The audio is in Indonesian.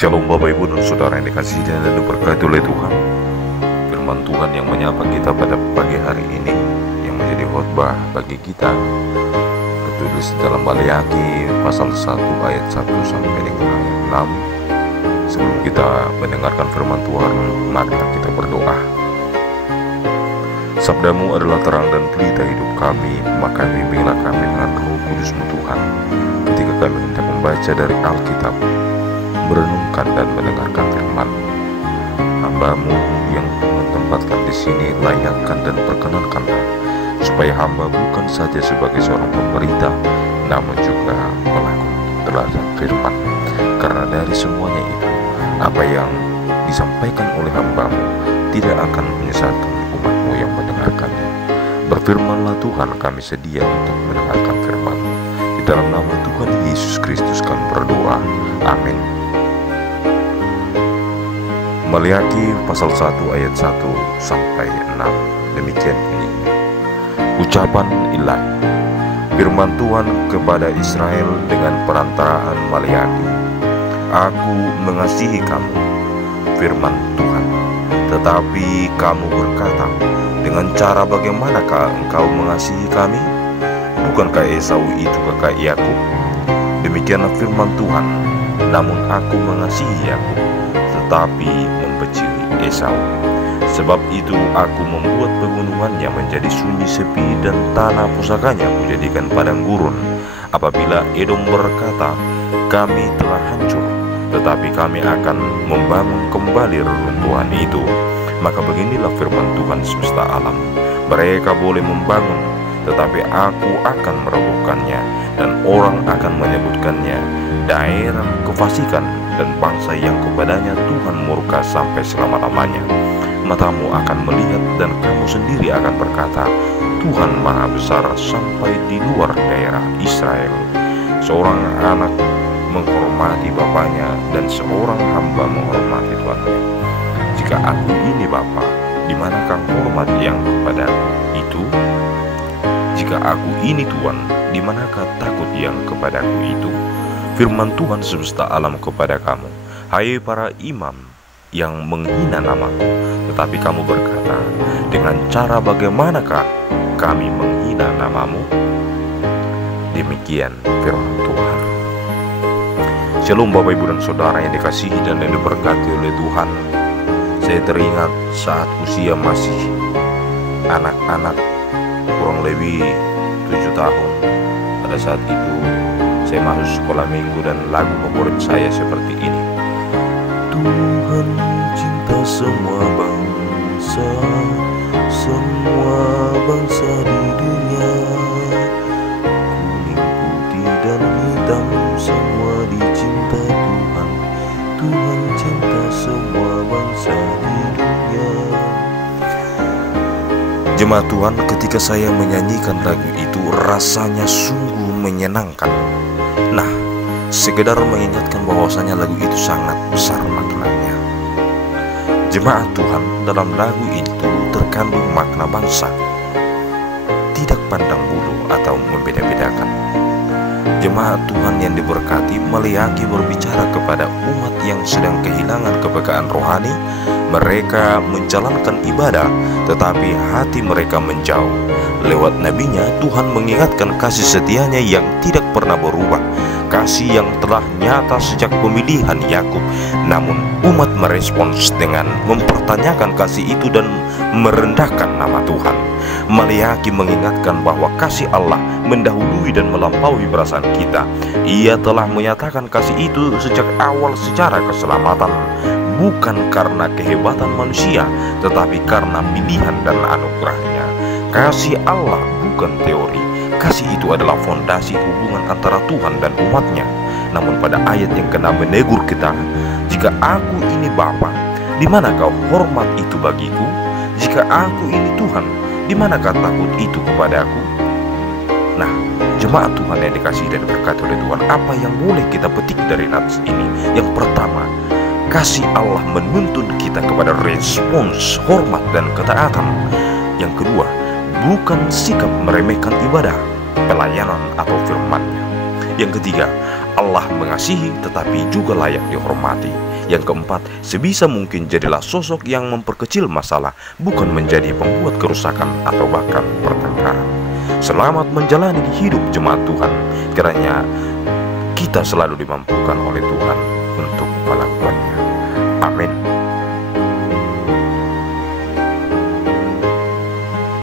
Shalom Bapak Ibu dan Saudara yang dikasihi dan diberkati oleh Tuhan. Firman Tuhan yang menyapa kita pada pagi hari ini, yang menjadi khotbah bagi kita, tertulis dalam Maliaki pasal 1 ayat 1 sampai dengan ayat 6. Sebelum kita mendengarkan firman Tuhan, mari kita berdoa. Sabdamu adalah terang dan pelita hidup kami, maka bimbinglah kami dengan Roh Kudus-Mu Tuhan, ketika kami hendak membaca dari Alkitab, merenungkan dan mendengarkan firman. Hamba-Mu yang Tuhan tempatkan di sini, layakkan dan perkenankanlah, supaya hamba bukan saja sebagai seorang pemberita, namun juga pelaku teladan firman. Karena dari semuanya itu, apa yang disampaikan oleh hamba-Mu tidak akan menyesatkan umat-Mu yang mendengarkannya. Berfirmanlah Tuhan, kami sedia untuk mendengarkan firman-Mu. Di dalam nama Tuhan Yesus Kristus kami berdoa. Amin. Maliaki pasal 1 ayat 1 sampai 6. Demikian bunyinya. Ucapan ilahi. Firman Tuhan kepada Israel dengan perantaraan Maliaki. Aku mengasihi kamu, firman Tuhan. Tetapi kamu berkata, dengan cara bagaimanakah engkau mengasihi kami? Bukankah Esau itu kakak Yakub? Demikianlah firman Tuhan. Namun aku mengasihi Yakub, tetapi membenci Esau. Sebab itu aku membuat pegunungannya menjadi sunyi sepi, dan tanah pusakanya kujadikan padang gurun. Apabila Edom berkata, kami telah hancur, tetapi kami akan membangun kembali reruntuhan itu, maka beginilah firman Tuhan semesta alam. Mereka boleh membangun, tetapi aku akan merobohkannya, dan orang akan menyebutkannya daerah kefasikan, dan bangsa yang kepadanya Tuhan murka sampai selama-lamanya. Matamu akan melihat, dan kamu sendiri akan berkata, Tuhan Maha Besar sampai di luar daerah Israel. Seorang anak menghormati bapaknya, dan seorang hamba menghormati tuannya. Jika aku ini Bapa, di manakah hormat yang kepadaku itu? Jika aku ini Tuhan, di manakah takut yang kepadaku itu? Firman Tuhan semesta alam kepada kamu, hai para imam yang menghina namaku, tetapi kamu berkata, dengan cara bagaimanakah kami menghina namamu? Demikian firman Tuhan. Shalom Bapak Ibu dan Saudara yang dikasihi dan yang diberkati oleh Tuhan. Saya teringat saat usia masih anak-anak, kurang lebih 7 tahun. Pada saat itu saya masuk sekolah minggu, dan lagu favorit saya seperti ini. Tuhan cinta semua bangsa di dunia, kuning, putih, dan hitam, semua dicinta Tuhan. Tuhan cinta semua bangsa di dunia. Jemaat Tuhan, ketika saya menyanyikan lagu itu, rasanya sungguh menyenangkan. Nah, sekedar mengingatkan bahwasanya lagu itu sangat besar maknanya. Jemaat Tuhan, dalam lagu itu terkandung makna bangsa, tidak pandang bulu atau membeda-bedakan. Jemaat Tuhan yang diberkati, Maliaki berbicara kepada umat yang sedang kehilangan kepekaan rohani. Mereka menjalankan ibadah, tetapi hati mereka menjauh. Lewat nabinya, Tuhan mengingatkan kasih setianya yang tidak pernah berubah, kasih yang telah nyata sejak pemilihan Yakub. Namun umat merespons dengan mempertanyakan kasih itu dan merendahkan nama Tuhan. Maliaki mengingatkan bahwa kasih Allah mendahului dan melampaui perasaan kita. Ia telah menyatakan kasih itu sejak awal secara keselamatan, bukan karena kehebatan manusia, tetapi karena pilihan dan anugerahnya. Kasih Allah bukan teori. Kasih itu adalah fondasi hubungan antara Tuhan dan umatnya. Namun pada ayat yang kena menegur kita, jika aku ini Bapa, di manakah hormat itu bagiku? Jika aku ini Tuhan, di manakah takut itu kepadaku? Nah, jemaat Tuhan yang dikasihi dan diberkati oleh Tuhan, apa yang boleh kita petik dari nats ini? Yang pertama, kasih Allah menuntun kita kepada respons hormat dan ketaatan. Yang kedua, bukan sikap meremehkan ibadah, pelayanan atau firman-Nya. Yang ketiga, Allah mengasihi tetapi juga layak dihormati. Yang keempat, sebisa mungkin jadilah sosok yang memperkecil masalah, bukan menjadi pembuat kerusakan atau bahkan pertengkaran. Selamat menjalani hidup jemaat Tuhan, kiranya kita selalu dimampukan oleh Tuhan untuk melakukan